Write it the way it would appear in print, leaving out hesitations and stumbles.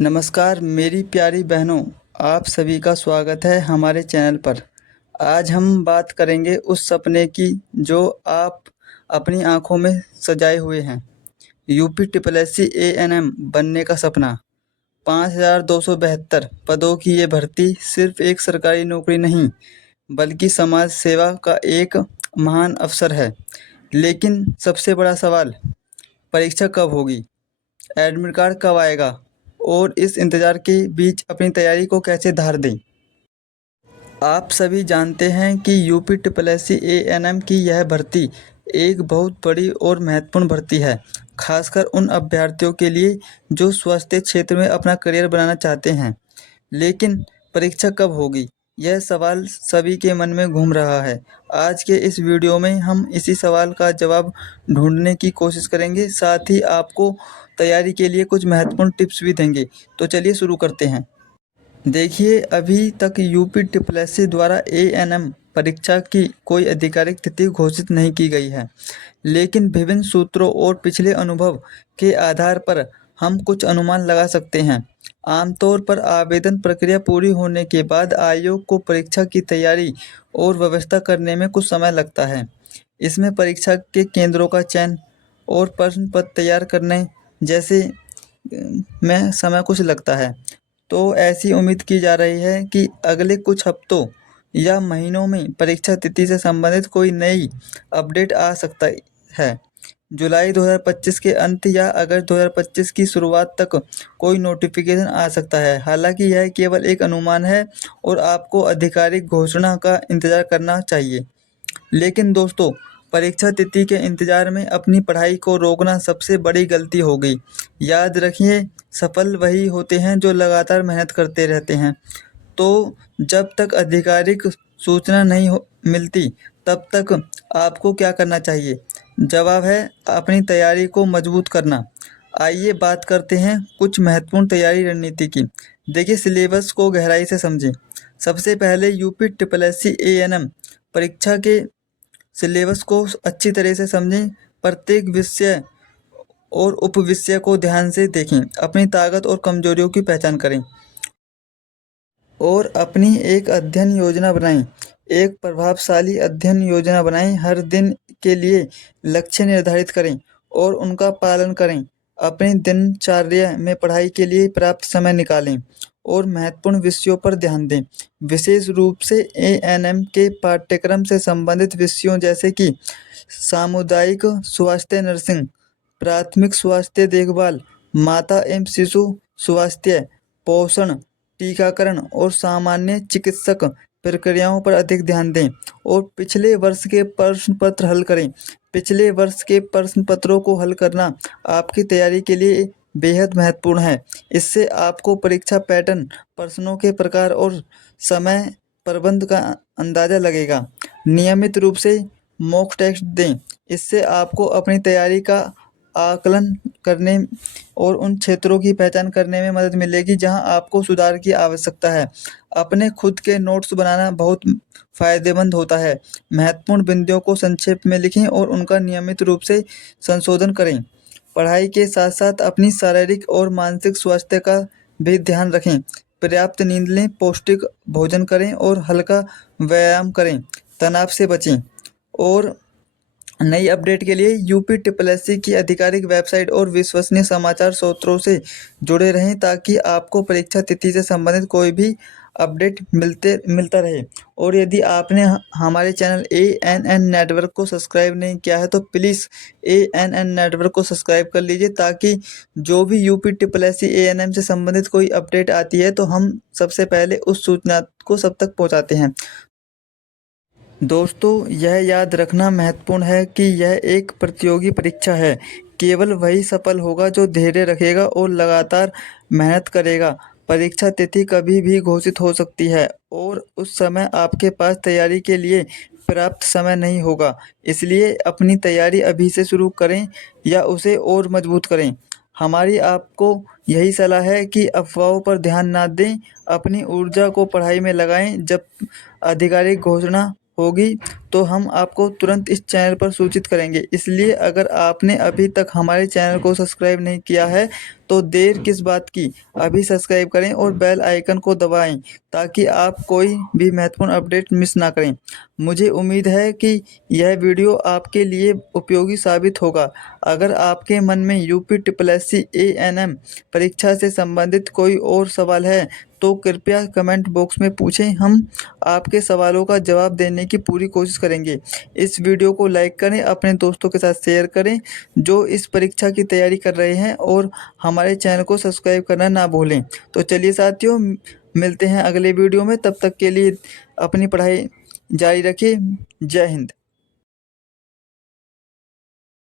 नमस्कार मेरी प्यारी बहनों, आप सभी का स्वागत है हमारे चैनल पर। आज हम बात करेंगे उस सपने की जो आप अपनी आँखों में सजाए हुए हैं। यूपी ट्रिपल एससी एएनएम बनने का सपना। 5272 पदों की ये भर्ती सिर्फ एक सरकारी नौकरी नहीं, बल्कि समाज सेवा का एक महान अवसर है। लेकिन सबसे बड़ा सवाल, परीक्षा कब होगी? एडमिट कार्ड कब आएगा? और इस इंतज़ार के बीच अपनी तैयारी को कैसे धार दें? आप सभी जानते हैं कि यूपी ट्रिपल एससी एएनएम की यह भर्ती एक बहुत बड़ी और महत्वपूर्ण भर्ती है, खासकर उन अभ्यर्थियों के लिए जो स्वास्थ्य क्षेत्र में अपना करियर बनाना चाहते हैं। लेकिन परीक्षा कब होगी? यह सवाल सभी के मन में घूम रहा है। आज के इस वीडियो में हम इसी सवाल का जवाब ढूंढने की कोशिश करेंगे, साथ ही आपको तैयारी के लिए कुछ महत्वपूर्ण टिप्स भी देंगे। तो चलिए शुरू करते हैं। देखिए, अभी तक यूपी ट्रिपल एससी द्वारा एएनएम परीक्षा की कोई आधिकारिक तिथि घोषित नहीं की गई है, लेकिन विभिन्न सूत्रों और पिछले अनुभव के आधार पर हम कुछ अनुमान लगा सकते हैं। आमतौर पर आवेदन प्रक्रिया पूरी होने के बाद आयोग को परीक्षा की तैयारी और व्यवस्था करने में कुछ समय लगता है। इसमें परीक्षा के केंद्रों का चयन और प्रश्न पत्र तैयार करने जैसे में समय कुछ लगता है। तो ऐसी उम्मीद की जा रही है कि अगले कुछ हफ्तों या महीनों में परीक्षा तिथि से संबंधित कोई नई अपडेट आ सकता है। जुलाई 2025 के अंत या अगस्त 2025 की शुरुआत तक कोई नोटिफिकेशन आ सकता है। हालांकि यह केवल एक अनुमान है और आपको आधिकारिक घोषणा का इंतज़ार करना चाहिए। लेकिन दोस्तों, परीक्षा तिथि के इंतज़ार में अपनी पढ़ाई को रोकना सबसे बड़ी गलती होगी। याद रखिए, सफल वही होते हैं जो लगातार मेहनत करते रहते हैं। तो जब तक आधिकारिक सूचना नहीं मिलती, तब तक आपको क्या करना चाहिए? जवाब है अपनी तैयारी को मजबूत करना। आइए बात करते हैं कुछ महत्वपूर्ण तैयारी रणनीति की। देखिए, सिलेबस को गहराई से समझें। सबसे पहले यूपी ट्रिपल एससी एएनएम परीक्षा के सिलेबस को अच्छी तरह से समझें। प्रत्येक विषय और उपविषय को ध्यान से देखें। अपनी ताकत और कमजोरियों की पहचान करें और अपनी एक अध्ययन योजना बनाएं। एक प्रभावशाली अध्ययन योजना बनाएं। हर दिन के लिए लक्ष्य निर्धारित करें और उनका पालन करें। अपनी दिनचर्या में पढ़ाई के लिए पर्याप्त समय निकालें और महत्वपूर्ण विषयों पर ध्यान दें। विशेष रूप से एएनएम के पाठ्यक्रम से संबंधित विषयों जैसे कि सामुदायिक स्वास्थ्य नर्सिंग, प्राथमिक स्वास्थ्य देखभाल, माता एवं शिशु स्वास्थ्य, पोषण, टीकाकरण और सामान्य चिकित्सक प्रक्रियाओं पर अधिक ध्यान दें और पिछले वर्ष के प्रश्न पत्र हल करें। पिछले वर्ष के प्रश्न पत्रों को हल करना आपकी तैयारी के लिए बेहद महत्वपूर्ण है। इससे आपको परीक्षा पैटर्न, प्रश्नों के प्रकार और समय प्रबंध का अंदाजा लगेगा। नियमित रूप से मॉक टेस्ट दें। इससे आपको अपनी तैयारी का आकलन करने और उन क्षेत्रों की पहचान करने में मदद मिलेगी जहां आपको सुधार की आवश्यकता है। अपने खुद के नोट्स बनाना बहुत फायदेमंद होता है। महत्वपूर्ण बिंदुओं को संक्षेप में लिखें और उनका नियमित रूप से संशोधन करें। पढ़ाई के साथ साथ अपनी शारीरिक और मानसिक स्वास्थ्य का भी ध्यान रखें। पर्याप्त नींद लें, पौष्टिक भोजन करें और हल्का व्यायाम करें। तनाव से बचें और नई अपडेट के लिए यूपी ट्रिपल एससी की आधिकारिक वेबसाइट और विश्वसनीय समाचार स्रोतों से जुड़े रहें ताकि आपको परीक्षा तिथि से संबंधित कोई भी अपडेट मिलता रहे। और यदि आपने हमारे चैनल एएनएन नेटवर्क को सब्सक्राइब नहीं किया है तो प्लीज़ एएनएन नेटवर्क को सब्सक्राइब कर लीजिए, ताकि जो भी यूपी ट्रिपल एससी एएनएम से संबंधित कोई अपडेट आती है तो हम सबसे पहले उस सूचना को सब तक पहुँचाते हैं। दोस्तों, यह याद रखना महत्वपूर्ण है कि यह एक प्रतियोगी परीक्षा है। केवल वही सफल होगा जो धैर्य रखेगा और लगातार मेहनत करेगा। परीक्षा तिथि कभी भी घोषित हो सकती है और उस समय आपके पास तैयारी के लिए पर्याप्त समय नहीं होगा। इसलिए अपनी तैयारी अभी से शुरू करें या उसे और मजबूत करें। हमारी आपको यही सलाह है कि अफवाहों पर ध्यान ना दें। अपनी ऊर्जा को पढ़ाई में लगाएं। जब आधिकारिक घोषणा होगी तो हम आपको तुरंत इस चैनल पर सूचित करेंगे। इसलिए अगर आपने अभी तक हमारे चैनल को सब्सक्राइब नहीं किया है तो देर किस बात की, अभी सब्सक्राइब करें और बेल आइकन को दबाएं ताकि आप कोई भी महत्वपूर्ण अपडेट मिस ना करें। मुझे उम्मीद है कि यह वीडियो आपके लिए उपयोगी साबित होगा। अगर आपके मन में यूपी SSC ANM परीक्षा से संबंधित कोई और सवाल है तो कृपया कमेंट बॉक्स में पूछें, हम आपके सवालों का जवाब देने की पूरी कोशिश करेंगे। इस वीडियो को लाइक करें, अपने दोस्तों के साथ शेयर करें जो इस परीक्षा की तैयारी कर रहे हैं और हमारे चैनल को सब्सक्राइब करना ना भूलें। तो चलिए साथियों, मिलते हैं अगले वीडियो में। तब तक के लिए अपनी पढ़ाई जारी रखिए। जय हिंद।